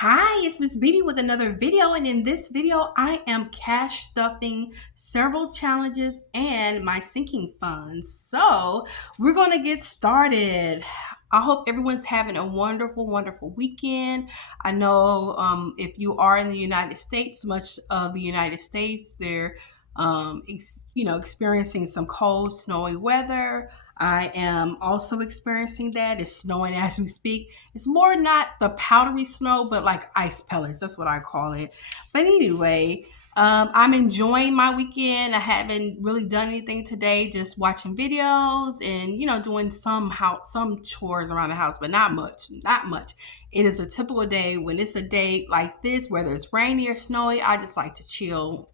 Hi, it's Miss BB with another video, and in this video I am cash stuffing several challenges and my sinking funds. So we're going to get started. I hope everyone's having a wonderful weekend. I know if you are in the United States, much of the United States, they're experiencing some cold, snowy weather. I am also experiencing that. It's snowing as we speak. It's more not the powdery snow, but like ice pellets. That's what I call it. But anyway, I'm enjoying my weekend. I haven't really done anything today, just watching videos and doing some chores around the house, but not much. It is a typical day. When it's a day like this, whether it's rainy or snowy, I just like to chill.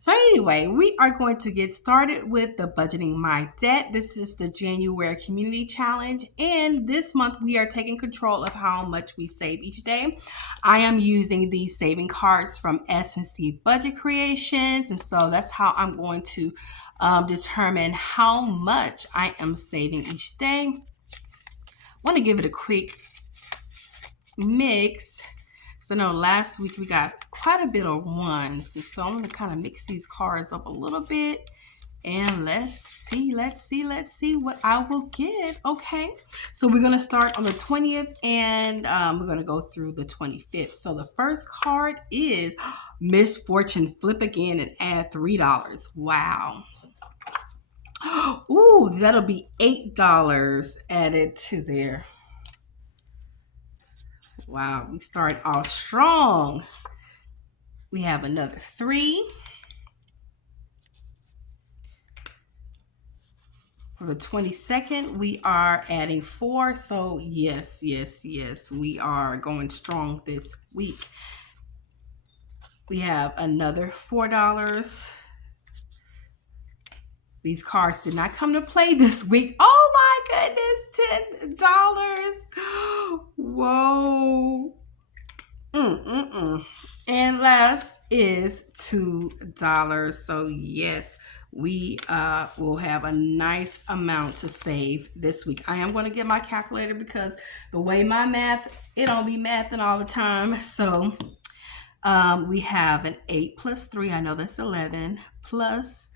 So anyway, we are going to get started with the Budgeting My Debt. This is the January Community Challenge, and this month we are taking control of how much we save each day. I am using these saving cards from SNC Budget Creations, and so that's how I'm going to determine how much I am saving each day. I want to give it a quick mix. So no, last week we got quite a bit of ones, and so I'm going to kind of mix these cards up a little bit, and let's see what I will get. Okay, so we're going to start on the 20th, and we're going to go through the 25th. So the first card is Misfortune Flip Again and add $3. Wow. Ooh, that'll be $8 added to there. Wow, we start off strong. We have another 3. For the 22nd, we are adding 4. So yes, we are going strong this week. We have another $4. These cards did not come to play this week. Oh my goodness, $10. Whoa. And last is $2. So yes, we will have a nice amount to save this week. I am going to get my calculator because the way my math, it don't be mathing all the time. So we have an 8 plus 3. I know that's 11 plus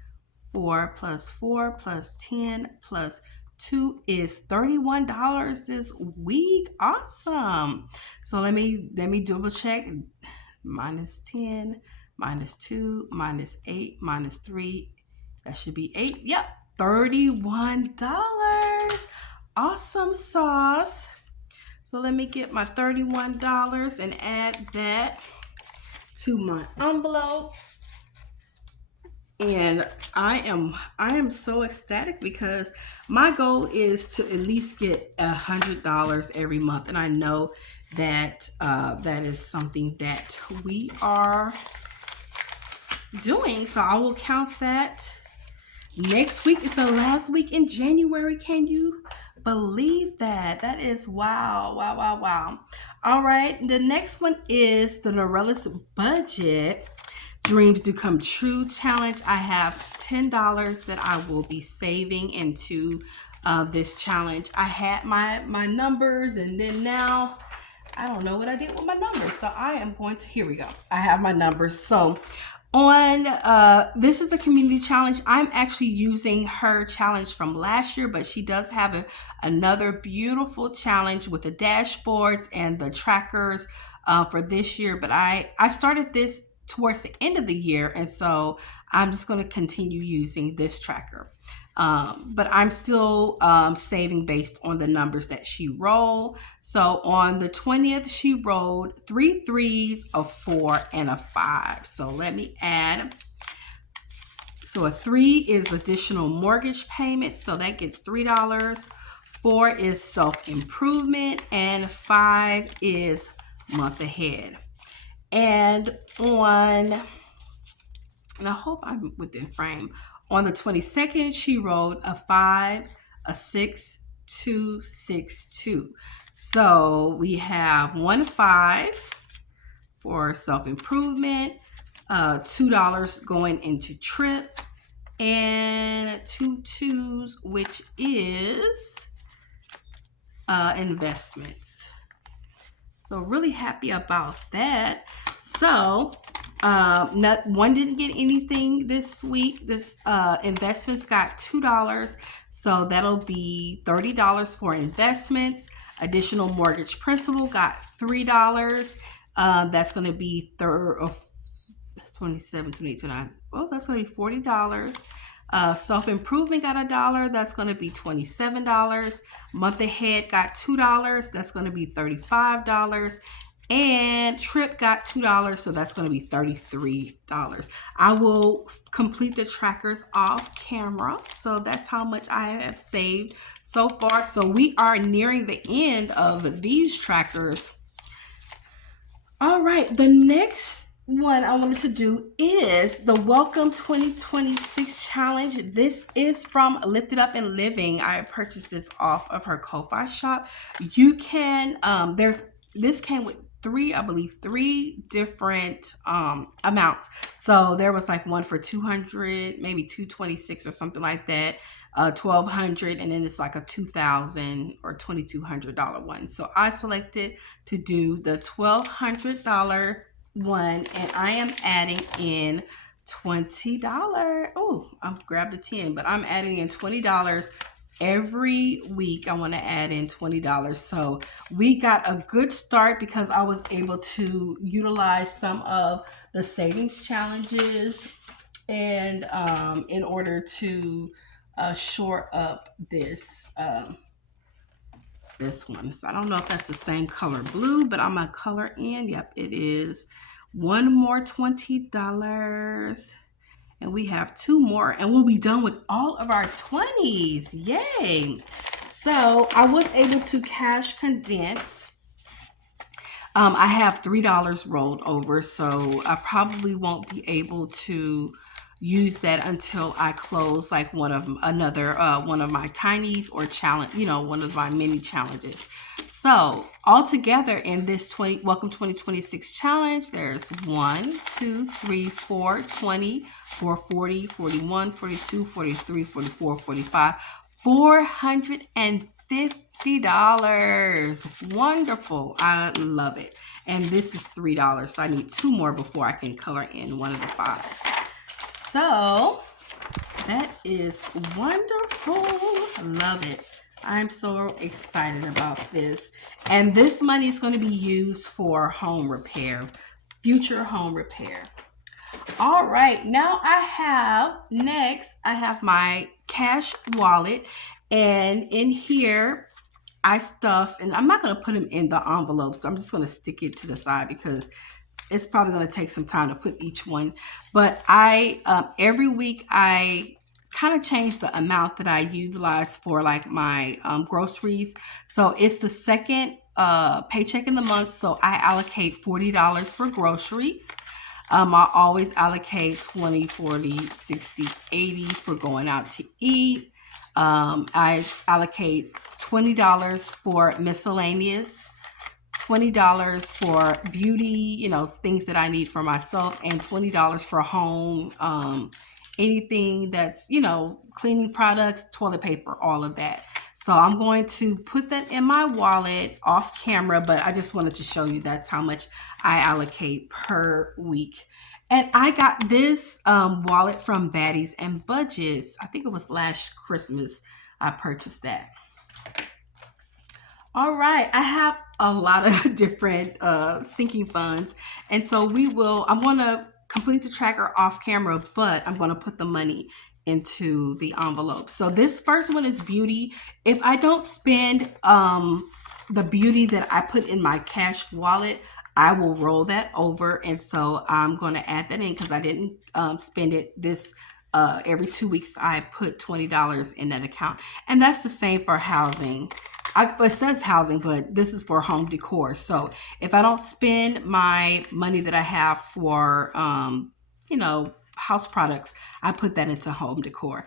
4 plus 4 plus 10 plus 2 is $31 this week. Awesome. So let me double check. Minus 10, minus 2, minus 8, minus 3. That should be 8. Yep, $31. Awesome sauce. So let me get my $31 and add that to my envelope. And I am so ecstatic because my goal is to at least get $100 every month, and I know that that is something that we are doing. So I will count that. Next week is the last week in January. Can you believe that? That is wow. All right, the next one is the Norella's Budget Dreams Do Come True Challenge. I have $10 that I will be saving into this challenge. I had my numbers, and then now I don't know what I did with my numbers. So I am going to, here we go. I have my numbers. So on this is a community challenge. I'm actually using her challenge from last year, but she does have another beautiful challenge with the dashboards and the trackers for this year. But I started this towards the end of the year, and so I'm just going to continue using this tracker. But I'm still saving based on the numbers that she rolled. So on the 20th, she rolled 3 3s, a 4, and a 5. So let me add. So a 3 is additional mortgage payment, so that gets $3. 4 is self-improvement, and 5 is month ahead. And I hope I'm within frame. On the 22nd, she rolled a 5, a 6, 2, 6, 2. So we have 1 5 for self-improvement, $2 going into trip, and 2 2s, which is investments. So really happy about that. So one didn't get anything this week. This investments got $2. So that'll be $30 for investments. Additional mortgage principal got $3. That's going to be 27, 28, 29. Oh, that's going to be $40. Self-improvement got $1. That's going to be $27. Month ahead got $2. That's going to be $35. And Trip got $2, so that's going to be $33. I will complete the trackers off camera. So that's how much I have saved so far. So we are nearing the end of these trackers. All right, the next one I wanted to do is the Welcome 2026 challenge. This is from Lifted Up and Living. I purchased this off of her Ko-Fi shop. You can this came with three different amounts. So there was like one for 200, maybe 226 or something like that, 1,200, and then it's like a $2,000 or $2,200 one. So I selected to do the $1,200 one, and I am adding in $20. Oh, I've grabbed a 10, but I'm adding in $20 every week. I want to add in $20. So we got a good start because I was able to utilize some of the savings challenges and in order to shore up this one. So I don't know if that's the same color blue, but I'm gonna color in. Yep, it is. One more $20. And we have two more, and we'll be done with all of our 20s. Yay! So I was able to cash condense. I have $3 rolled over, so I probably won't be able to use that until I close like one of my tinies or challenge, one of my mini challenges. So all together in this Welcome 2026 challenge, there's 1, 2, 3, 4, 20, 4, 40, 41, 42, 43, 44, 45, $450. Wonderful. I love it. And this is $3. So I need 2 more before I can color in one of the 5s. So that is wonderful. Love it. I'm so excited about this. And this money is going to be used for home repair, future home repair. All right, now I have my cash wallet, and in here I stuff, and I'm not going to put them in the envelope, so I'm just going to stick it to the side because it's probably going to take some time to put each one. But every week I kind of change the amount that I utilize for like my groceries. So it's the second paycheck in the month, so I allocate $40 for groceries. I always allocate 20, 40, 60, 80 for going out to eat. I allocate $20 for miscellaneous, $20 for beauty, things that I need for myself, and $20 for home, anything that's, cleaning products, toilet paper, all of that. So I'm going to put that in my wallet off camera, but I just wanted to show you that's how much I allocate per week. And I got this wallet from Baddies and Budgets. I think it was last Christmas I purchased that. All right, I have a lot of different sinking funds. And so I'm going to complete the tracker off camera, but I'm going to put the money into the envelope. So this first one is beauty. If I don't spend the beauty that I put in my cash wallet, I will roll that over. And so I'm going to add that in because I didn't spend it this every 2 weeks. I put $20 in that account. And that's the same for housing. It says housing, but this is for home decor. So if I don't spend my money that I have for, house products, I put that into home decor.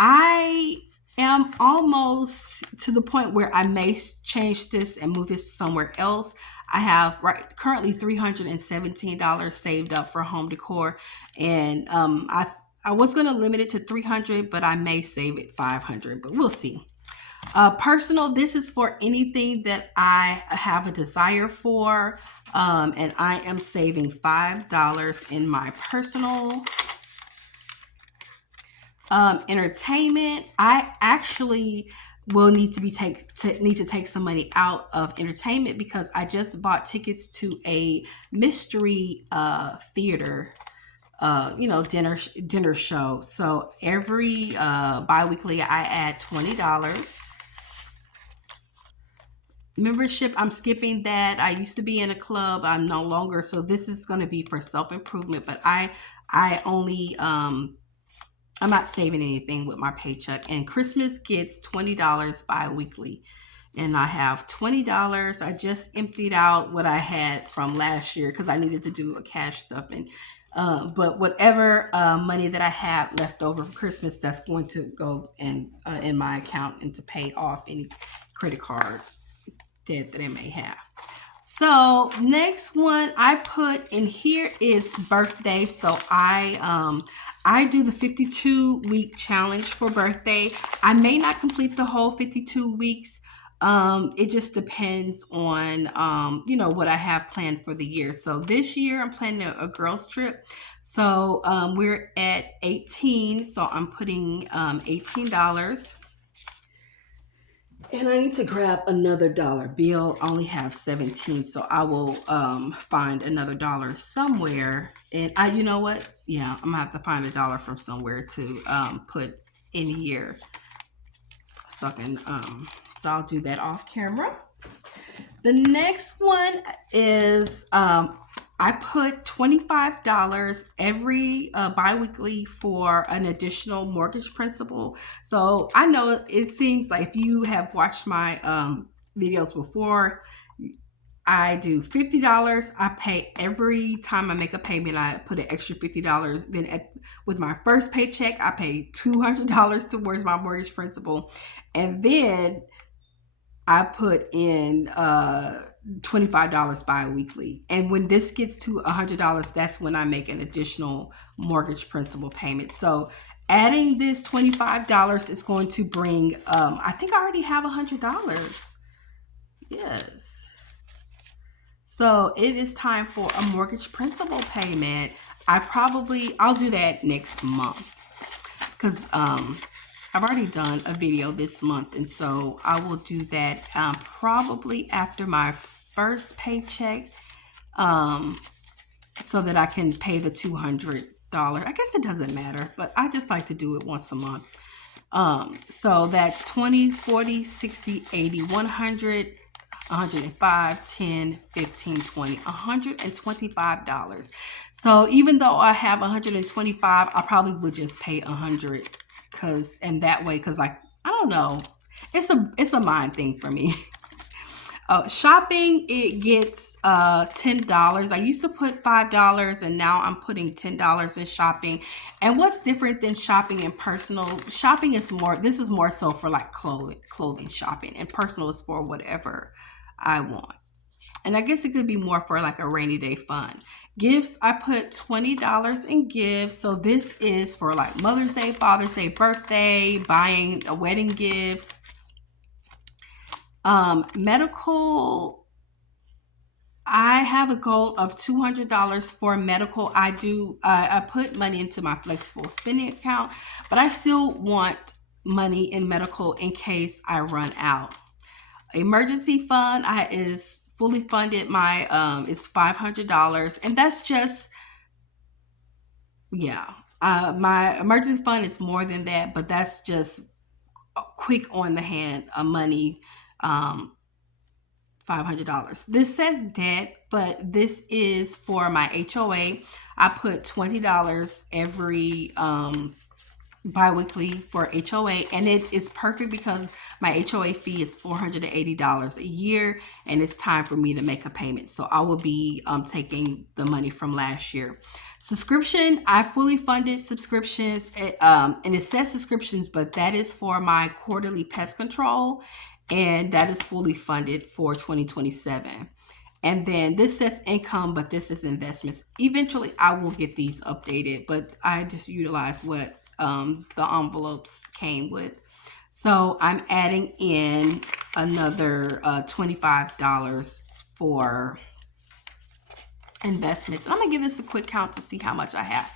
I am almost to the point where I may change this and move this somewhere else. I have currently $317 saved up for home decor, and I was going to limit it to $300, but I may save it $500, but we'll see. Personal, this is for anything that I have a desire for. And I am saving $5 in my personal. Entertainment, I actually will need to take some money out of entertainment because I just bought tickets to a mystery theater dinner show. So every bi-weekly I add $20. Membership, I'm skipping that. I used to be in a club, I'm no longer, so this is going to be for self-improvement, but I only I'm not saving anything with my paycheck. And Christmas gets $20 bi-weekly. And I have $20. I just emptied out what I had from last year because I needed to do a cash stuffing. But whatever money that I had left over for Christmas, that's going to go in my account and to pay off any credit card debt that I may have. So next one I put in here is birthday. So I do the 52-week challenge for birthday. I may not complete the whole 52 weeks. It just depends on what I have planned for the year. So this year I'm planning a girls trip. So we're at 18. So I'm putting $18. And I need to grab another dollar bill. I only have 17, so I will find another dollar somewhere. And you know what? Yeah, I'm gonna have to find a dollar from somewhere to put in here. So I can so I'll do that off camera. The next one is I put $25 every bi-weekly for an additional mortgage principal. So I know it seems like if you have watched my videos before, I do $50. I pay every time I make a payment. I put an extra $50. Then with my first paycheck, I pay $200 towards my mortgage principal, and then I put in $25 bi-weekly. And when this gets to $100, that's when I make an additional mortgage principal payment. So adding this $25 is going to bring, I think I already have $100. Yes. So it is time for a mortgage principal payment. I'll do that next month because I've already done a video this month, and so I will do that probably after my first paycheck, so that I can pay the $200. I guess it doesn't matter, but I just like to do it once a month. So that's 20, 40, 60, 80, 100, 105, 10, 15, 20, $125. So even though I have 125, I probably would just pay 100 because I don't know, it's a mind thing for me. Shopping, it gets $10. I used to put $5 and now I'm putting $10 in shopping. And what's different than shopping and personal? Shopping is this is more so for like clothing shopping, and personal is for whatever I want. And I guess it could be more for like a rainy day fun. Gifts, I put $20 in gifts. So this is for like Mother's Day, Father's Day, birthday, buying a wedding gifts. Medical, I have a goal of $200 for medical. I put money into my flexible spending account, but I still want money in medical in case I run out. Emergency fund is fully funded. My it's $500, and that's just my emergency fund is more than that, but that's just quick on the hand money. $500. This says debt, but this is for my HOA. I put $20 every bi-weekly for HOA, and it is perfect because my HOA fee is $480 a year, and it's time for me to make a payment. So I will be taking the money from last year. Subscription, I fully funded subscriptions, and it says subscriptions, but that is for my quarterly pest control, and that is fully funded for 2027. And then this says income, but this is investments. Eventually I will get these updated, but I just utilize what the envelopes came with. So I'm adding in another $25 for investments. And I'm gonna give this a quick count to see how much I have.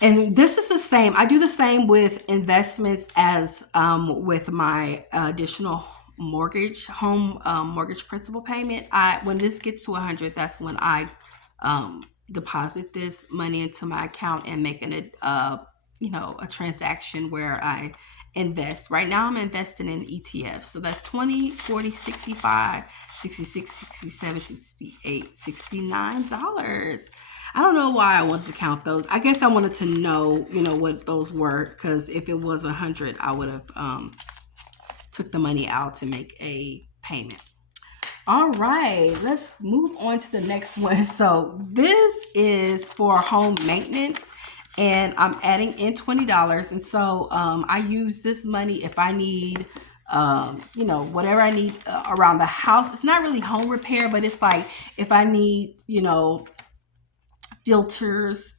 And this is the same. I do the same with investments as with my additional home mortgage principal payment. When this gets to 100, that's when I deposit this money into my account and making it a transaction where I invest. Right now I'm investing in ETFs. So that's 20, 40, 65, 66, 67, 68, $69. I don't know why I wanted to count those. I guess I wanted to know, what those were, because if it was 100, I would have took the money out to make a payment. All right, let's move on to the next one. So this is for home maintenance, and I'm adding in $20. And so I use this money if I need whatever I need around the house. It's not really home repair, but it's like if I need, filters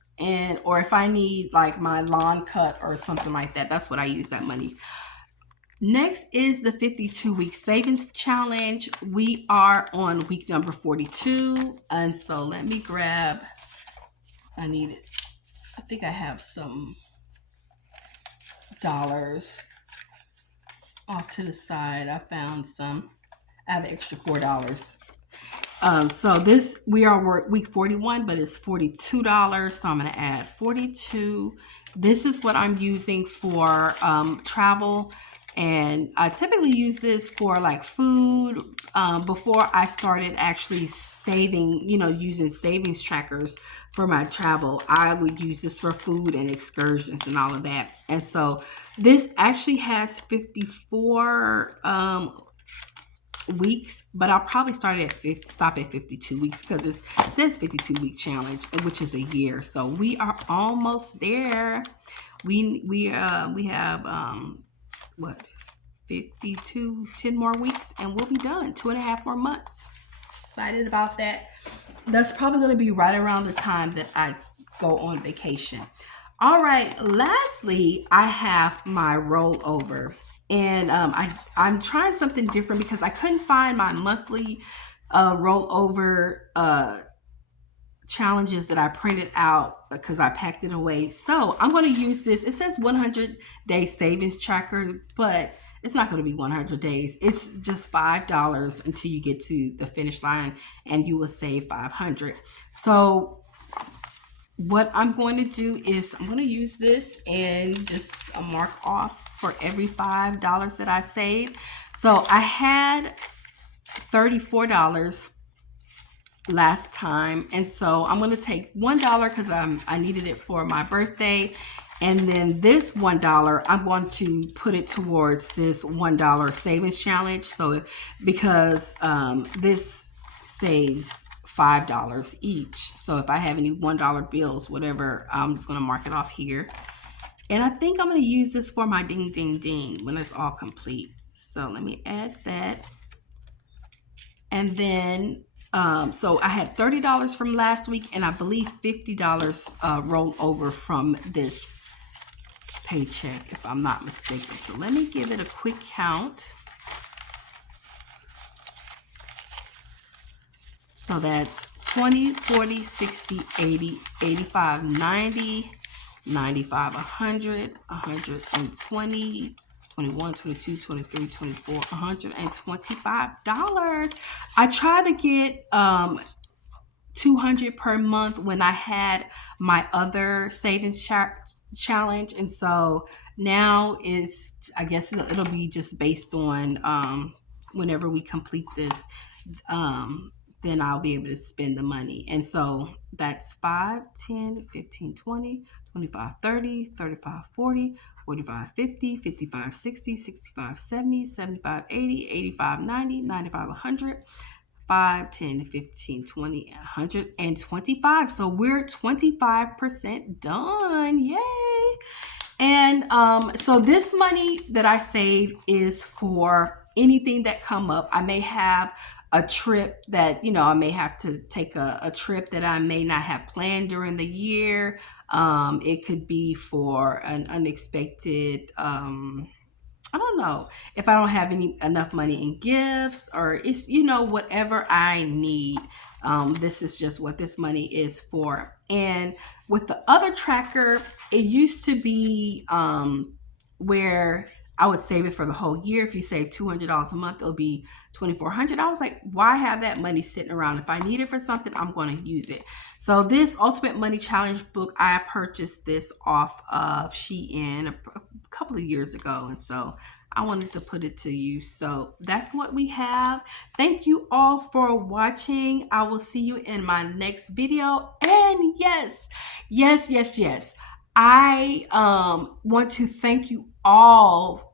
or if I need like my lawn cut or something like that, that's what I use that money. Next is the 52-week savings challenge. We are on week number 42. And so let me grab, I think I have some dollars off to the side. I found some. I have extra $4. So we are week 41, but it's $42. So I'm going to add 42. This is what I'm using for travel. And I typically use this for like food. Before I started actually saving, using savings trackers for my travel, I would use this for food and excursions and all of that. And so this actually has 54 weeks, but I'll probably stop at 52 weeks because it says 52-week challenge, which is a year. So we are almost there. We have 10 more weeks and we'll be done. 2.5 more months. Excited about that. That's probably going to be right around the time that I go on vacation. All right, lastly, I have my rollover. And I'm trying something different because I couldn't find my monthly rollover challenges that I printed out because I packed it away. So I'm going to use this. It says 100-day savings tracker, but it's not going to be 100 days. It's just $5 until you get to the finish line and you will save $500. So what I'm going to do is I'm going to use this and just mark off for every $5 that I saved. So I had $34 last time, and so I'm going to take $1 because I needed it for my birthday, and then this $1 I'm going to put it towards this $1 savings challenge. So because this saves $5 each, so if I have any $1 bills, whatever, I'm just going to mark it off here. And I think I'm going to use this for my ding ding ding when it's all complete. So let me add that. And then so I had $30 from last week, and I believe $50 rolled over from this paycheck, if I'm not mistaken. So let me give it a quick count. So that's 20, 40, 60, 80, 85, 90, 95, 100, 120, 21, 22, 23, 24, $125. I tried to get $200 per month when I had my other savings challenge, and so now I guess it'll be just based on whenever we complete this, then I'll be able to spend the money. And so that's 5, 10, 15, 20, 25, 30, 35, 40, 45, 50, 55, 60, 65, 70, 75, 80, 85, 90, 95, 100, 5, 10, 15, 20, 125. So we're 25% done. Yay. And so this money that I save is for anything that come up. I may have a trip that, I may have to take a trip that I may not have planned during the year. It could be for an unexpected I don't know if I don't have enough money in gifts, or it's, whatever I need. This is just what this money is for. And with the other tracker, it used to be where I would save it for the whole year. If you save $200 a month, it'll be $2,400. I was like, why have that money sitting around? If I need it for something, I'm going to use it. So this Ultimate Money Challenge book, I purchased this off of Shein a couple of years ago, and so I wanted to put it to you. So that's what we have. Thank you all for watching. I will see you in my next video. And yes, I want to thank you all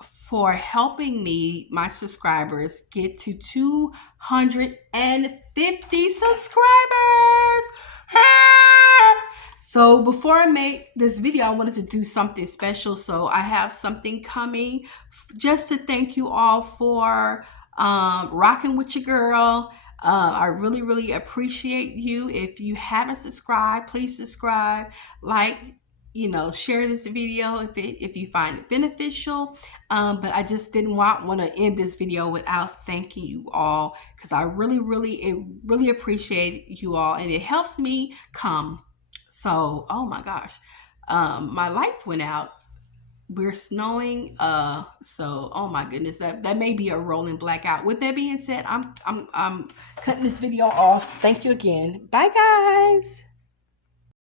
for helping me, my subscribers, get to 250 subscribers. So before I make this video, I wanted to do something special. So I have something coming just to thank you all for rocking with your girl. I really, really appreciate you. If you haven't subscribed, please subscribe, like, share this video if you find it beneficial. But I just didn't want to end this video without thanking you all, because I really appreciate you all, and it helps me come. So, oh my gosh, my lights went out. We're snowing. So, oh my goodness, that may be a rolling blackout. With that being said, I'm cutting this video off. Thank you again. Bye, guys.